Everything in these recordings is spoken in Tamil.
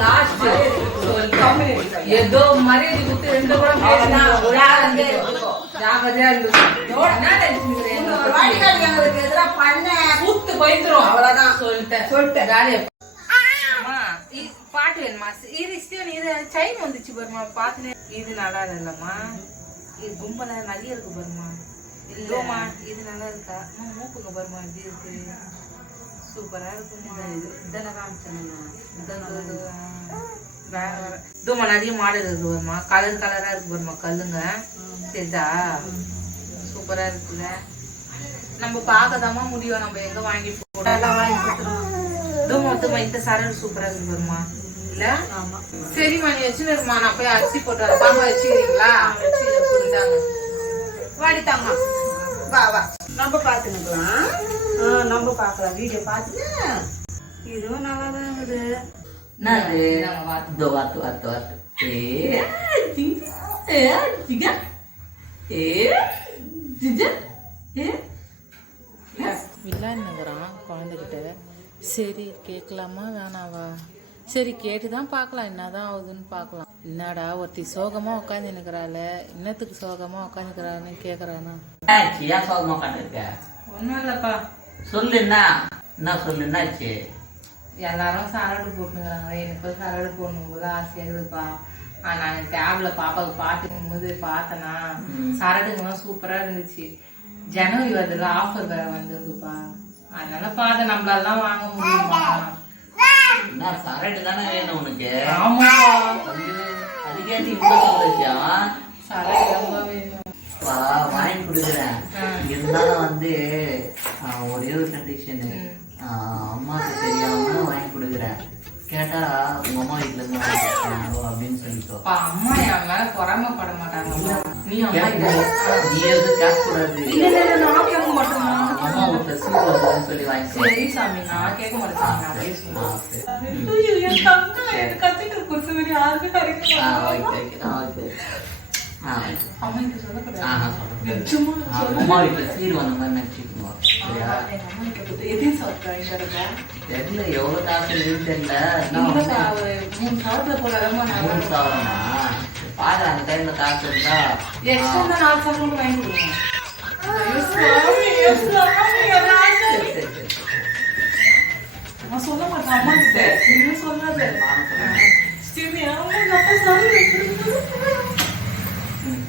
லாஸ்ட் ஏதோ மரியாதை கொடுத்து ரெண்டு கூட ஜாகிரதையா இருந்துச்சு பண்ண கூத்து போயிட்டுரும். அவ்வளவுதான். சொல்லிட்டேன். சொல்லிட்டேன். ஜாலியா பாட்டு வேணுமா? இது ஸ்டீவன் இது செயின் வந்துச்சு பாருமா பாத்துனே. இது நல்லா இல்லம்மா. இது கும்பல நிறைய இருக்கு பாருமா இல்லம்மா இது நல்லா இருக்கா? மூக்குங்க பாருமா எப்படி இருக்கு? சூப்பரா இருக்கும். இது இதெல்லாம் காமிச்சேன் இதுமா நிறைய மாடல் இருக்கு பாருமா கலர் கலரா இருக்கு பாருமா கல்லுங்க. சரிதா சூப்பரா இருக்குல்ல. நம்ம பார்க்கதாமா முடியும். நம்ம எங்க வாங்கி போட எல்லாம் வாங்கி கொடுத்துருவோம். இதுவும் மொத்தமா இந்த சரடு சூப்பரா இருக்கு பாருமா இல்ல? ஆமா. சரிம்மா நீ வச்சுருமா நான் போய் அரிசி போட்டு பாப்பா வச்சுக்கிறீங்களா? இந்தாங்க. வாடித்தாங்க வா வா. நம்ம பார்த்துக்கலாம். நம்ம பார்க்கலாம். வீடியோ பார்த்துட்டு இதுவும் நல்லா தான் இருக்குது வாத்து. வாத்து வாத்து வாத்து. ஏ ஏ ஏ ஏ. குழந்தைகிட்ட. சரி கேட்கலாமா வேணாவா? சரி கேட்டு தான் பார்க்கலாம். என்னதான் ஆகுதுன்னு பார்க்கலாம். என்னடா ஒருத்தி சோகமா உட்காந்துனுக்குறாள் இன்னத்துக்கு சோகமா உட்காந்துக்கிறான்னு கேட்குறானா ஏன் சோகமா உட்காந்துருக்க ஒண்ணும் இல்லப்பா. சொல்லு என்ன என்ன சொல்லு என்னாச்சு எல்லாரும் சரடு போட்டுங்கிறாங்க எனக்கு சரடு போடணும் போல ஆசையா இருக்குதுப்பா. நான் டேப்ல பாப்பாவுக்கு பாட்டு போது பார்த்தனா சரடுங்கெல்லாம் சூப்பரா இருந்துச்சு. ஜனவரி வருதுல ஆஃபர் வேற வந்திருக்குப்பா. அதனால பார்த்தேன் நம்மளாலாம் வாங்க முடியுமா? என்ன சரடு தானே வேணும் உனக்கு? ஆமா ஐயோ, அதுக்கே சரடு ரொம்ப வேணும். வாங்கி கொடுக்குறேன். இருந்தாலும் வந்து ஒரே ஒரு கண்டிஷனு அம்மாவுக்கு தெரியாம வாங்கி கொடுக்குறேன். கேட்டா உங்க அம்மா வீட்டுல இருந்து வாங்கி அப்படின்னு சொல்லிக்கோ. அம்மா என் மேல பொறாமப்பட நீ நீ கேட்க கூடாது அம்மா வீட்டுல சொல்லி வாங்கிக்கோ. சரி சாமி நான் கேட்க மாட்டேன் சொல்லுவேன் சரி. அம்மா வீட்டுல சீர் வந்த மாதிரி தடவை? தெரியல எவ்வளவு காசு தெரியல மூணு போறாரம்மா நான் மூணு சாவரமா பாரு அந்த டைம்ல காசு இருந்தா எக்ஸ்ட்ரா நாலு சாப்பிட வாங்கி கொடுங்க சொல்ல மாட்டேன் அம்மா கிட்ட நீங்க சொல்லாத நானும் சொல்றேன். ஸ்ரீமி, ஆமா, எங்க அப்பா சாமி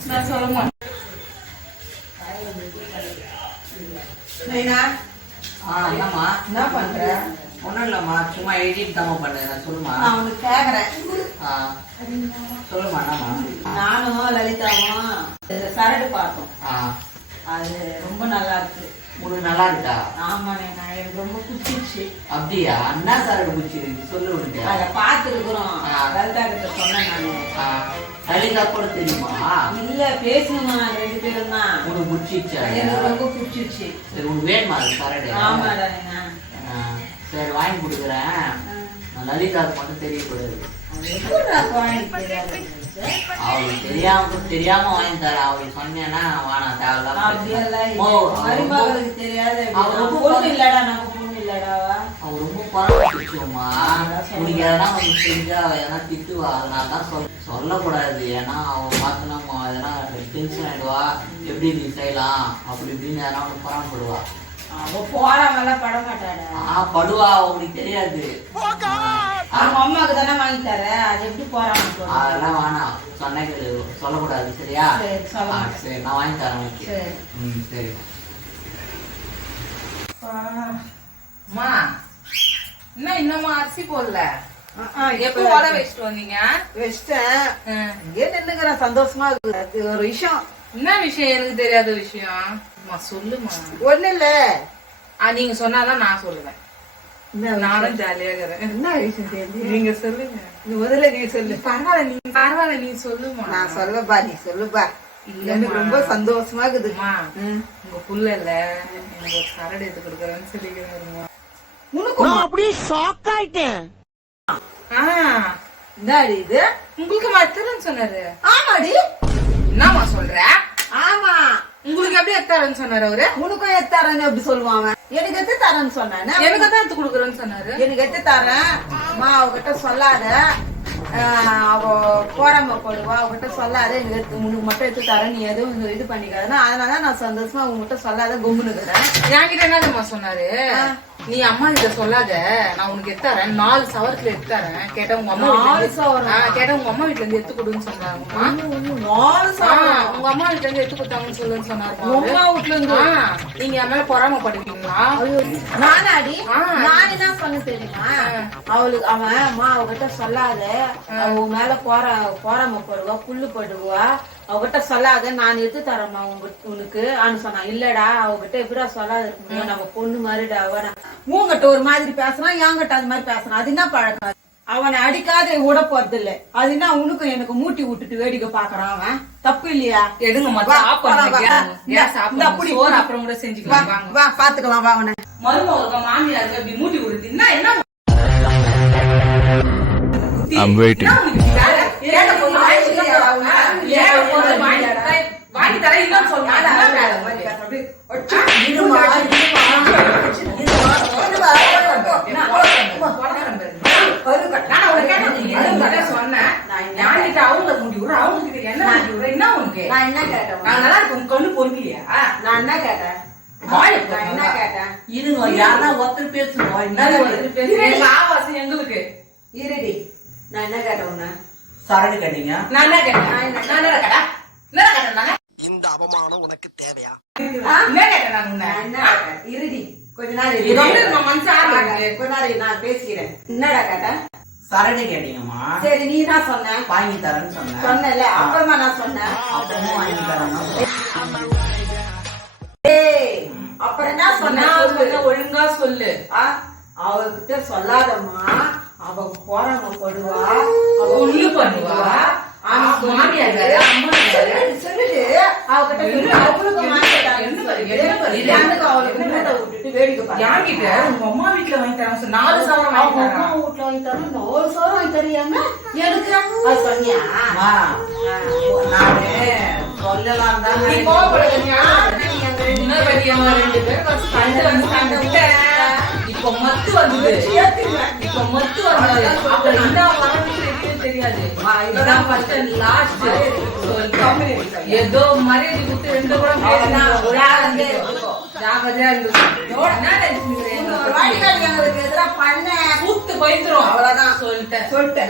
நான் சொல்ல மாட்டேன் என்ன பண்ற? ஒண்ணும் இல்லம்மா சும்மா எடிட் தான் பண்ணேன். சொல்லுமா? நான் உனக்கு கேக்குறேன். ஆ, சொல்லுமா என்னம்மா? நானும் லலிதாவும் சரடு பார்த்தோம். ஆ, அது ரொம்ப நல்லா இருக்கு. உனக்கு நல்லா இருக்கா ஆமாண்ணே நான் எனக்கு ரொம்ப பிடிச்சிருச்சு. அப்படியா? அண்ணா சார் பிடிச்சிருக்கு. சொல்லு உனக்கு. அதை பார்த்துருக்குறோம். லலிதா கிட்ட சொன்னேன் நானு. லலிதா கூட தெரியுமா? இல்ல பேசணுமா ரெண்டு பேரும் தான். உனக்கு பிடிச்சிச்சா எனக்கு ரொம்ப பிடிச்சிருச்சு. சரி உனக்கு வேணுமா அது சரடு? ஆமாடா சரி வாங்கி கொடுக்குறேன். லலிதாவுக்கு மட்டும் தெரியக்கூடாது. அவளுக்கு தெரியாம தெரியாம வாங்கி தர அவளுக்கு சொன்னேன்னா வானா தேவையில்லாம தெரியாது. ரொம்ப பொண்ணு இல்லடா நம்ம பொண்ணு இல்லடாவா அவ ரொம்ப பரவாயில்லைமா உனக்கு எதனா ஒன்று செஞ்சா அவ எதனா திட்டுவா. அதனால தான் சொல் சொல்லக்கூடாது. ஏன்னா அவ பார்த்தனா எதனா டென்ஷன் ஆயிடுவா. எப்படி நீ செய்யலாம்? அப்படி இப்படின்னு எதனா ஒன்று பராமப்படுவா அவ போறாமலாம் பட மாட்டாடா ஆ படுவா. உனக்கு தெரியாது. அவங்க அம்மாவுக்கு தானே வாங்கி தர? அது எப்படி போறான்னு சொல்லு அதெல்லாம் வேணாம். சொன்ன கேளு. சொல்லக்கூடாது. சரியா? சரி, நான் வாங்கி தரேன் உனக்கு. சரி. ம் சரி. அம்மா. என்ன இன்னுமா அரிசி போடல? எப்போ வர வச்சுட்டு வந்தீங்க? வச்சிட்டேன். இங்கே நின்னுக்கிறேன் சந்தோஷமா இருக்குது. ஒரு விஷயம். என்ன விஷயம்? எனக்கு தெரியாத விஷயம். சொல்லுமா ஒண்ணு இல்ல ஆ, நீங்க சொன்னாதான் நான் சொல்லுவேன். நானும் ஜாலியா இருக்கிறேன் என்ன விஷயம் தெரியுது நீங்க சொல்லுங்க. நீ முதல்ல நீ சொல்லு. பரவாயில்ல நீ பரவாயில்ல நீ சொல்லுமா? நான் சொல்லப்பா நீ சொல்லுப்பா. எனக்கு ரொம்ப சந்தோஷமா இருக்குது. அம்மா ம். உங்க புள்ள இல்ல. எனக்கு ஒரு சரடு எடுத்து கொடுக்குறேன்னு சொல்லிக்கிறேன் உனக்கு ஆ என்னடி இது. உங்களுக்கு மத்தரன்னு சொன்னாரு. ஆமாடி. என்னம்மா சொல்ற? ஆமா. எப்படி எத்தாரன்னு சொன்னாரு அவரு? உனக்கும் எத்தாரன்னு எப்படி சொல்லுவான் அவன்? எனக்கு எத்து தரேன்னு சொன்னானே. எனக்கு தான் எடுத்து கொடுக்குறேன்னு சொன்னாரு. எனக்கு எத்து தரேன். மா அவகிட்ட சொல்லாத. அவ போறாம போடுவா. அவகிட்ட சொல்லாத. எனக்கு எடுத்து- உனக்கு மட்டும் எடுத்து தரேன். நீ எதுவும் இது பண்ணிக்காதுன்னா. அதனால நான் சந்தோஷமா உங்ககிட்ட சொல்லாத கும்முனுக்குறேன் என்கிட்ட என்ன தெரியுமா சொன்னாரு நீ அம்மா கிட்ட சொல்லாத. நான் உனக்கு எடுத்து தரேன். நாலு சவரத்துல எடுத்து தரேன். கேட்டா உங்க அம்மா நாலு சவரமா? கேட்டா உங்க அம்மா வீட்டுல இருந்து எடுத்து கொடுன்னு சொன்னாங்க. நாலு சவரம். உங்க அம்மா வீட்டுல இருந்து எடுத்து கொடுத்தாங்கன்னு சொல்லுன்னு சொன்னாரு உங்க வீட்டுல இருந்து? நீங்க என் மேல பொறாமப்படுவீங்களா? நானாடி? ஆ. நான் என்ன பண்ண தெரியுமா? அவளுக்கு அவன் அம்மா அவகிட்ட சொல்லாத. அவ மேல போற போறாம போடுவா புல்லு போடுவா அவகிட்ட சொல்லாத நான் எடுத்து தரேம்மா உங்க உனக்கு. ஆனு சொன்னான் இல்லடா அவகிட்ட எப்படிடா சொல்லாத இருக்க முடியும் நம்ம பொண்ணு மாதிரிடா அவன. உங்ககிட்ட ஒரு மாதிரி பேசுறான் என்கிட்ட அது மாதிரி பேசுறான் அது என்ன பழக்கம்? அவனை அடிக்காத விட போறது இல்ல அது என்ன உனக்கு எனக்கு மூட்டி விட்டுட்டு வேடிக்கை பாக்குறான் அவன்? தப்பு இல்லையா? எடுங்க வா, மச்சான் ஆஃப் போலாம், பண்ணுங்க வா. கேஸ் கேஸ் ஆஃப் இந்தா, பண்ணுங்க புடி, சோறு புடி. அப்புறம் கூட செஞ்சுக்கலாம். வாங்க. வா பாத்துக்கலாம் வா அவனை. மருமகளுக்கு மாமியாருக்கு அப்படி மூட்டி கொடுத்து என்ன என்ன? I'm waiting. என்ன உனக்கு வேலை? ஏக பொண்ணு வாங்கி தரா உன்கிட்ட சொன்னேன்? அவங்கள மூட்டி விடுற, அவங்க கிட்ட என்ன விடுற? என்ன உனக்கு? நான் என்ன கேட்டேன்? நான் நல்லா இருக்கேன், உன் கண்ணு பொறுக்கலையா? நான் என்ன கேட்டேன்? என்ன. கேட்டேன்? இருங்க யாரா ஒருத்தர் பேசுங்க என்ன ஒரு பேசு? எங்க ஆவாசம் எங்களுக்கு? இருடி. நான் என்ன கேட்டேன் சரடு கட்டிங்க. நான் என்ன கேட்டேன்? நான் என்ன கேட்டேன் என்ன கேட்டேன் நானு? இந்த அவமானம் உனக்கு தேவையா என்ன கேட்டேன் நான் உன்னை? நான் என்ன கேட்டேன் இருடி. கொஞ்ச நேரம். கொஞ்ச நான் பேசிக்கிறேன். என்னடா கேட்டேன்? சரடு கேட்டீங்கம்மா. சரி நீ தான் சொன்ன. வாங்கி தரேன்னு சொன்னேன் சொன்னல அப்புறமா நான் சொன்னேன். அப்புறமும் வாங்கி தரேன்னா ஏய் அப்புறம் என்ன சொன்ன. சொன்ன ஒழுங்கா சொல்லு. ஆ, அவகிட்ட சொல்லாதம்மா. அவ போறாம படுவா. அவ பண்ணுவா ஆமா, மாமியார் வேற, அம்மா வேற. சொல்லுடு, சொல்லுடு. அவகிட்ட சொல்லு, அவளுக்கு மாட்டிட்டாங்க. என்ன பாரு, என்ன பாரு, இது? எனக்கு அவளுக்கு மூட்டை என்கிட்ட உங்க அம்மா வீட்டுல வாங்கி தரேன் சொன்ன நாலு சவரம் வாங்கி அவங்க அம்மா தரேன் வீட்டுல வாங்கி தரேன், இந்த ஒரு சோறு வாங்கி தரியாம எடுக்கிறேன். அது சொன்னியா? அம்மா, நானு சொல்லலாம் தான் நீ கோவப்படுறியா? இன்னொரு வாட்டி அவங்க ரெண்டு பேரும் வந்து சண்டை வந்து சண்டை விட்டேன். இப்ப மத்து வந்தது இப்ப மத்து வந்தது அப்ப என்ன வரணும்னு தெரியவே தெரியாது இதான். சொல்லிட்டேன். ஏதோ மரியாதை கொடுத்து ரெண்டு கூட அவ்வளவுதான், ஒரு ஆள் வந்து ஜாகிரதையா இருந்தது என்ன நினைச்சுக்கிறேன் ஒரு வாடிக்கையாளர்களுக்கு எதிரா பண்ண. கூத்து போயிட்டுரும். அவ்வளவுதான். சொல்லிட்டேன். சொல்லிட்டேன்.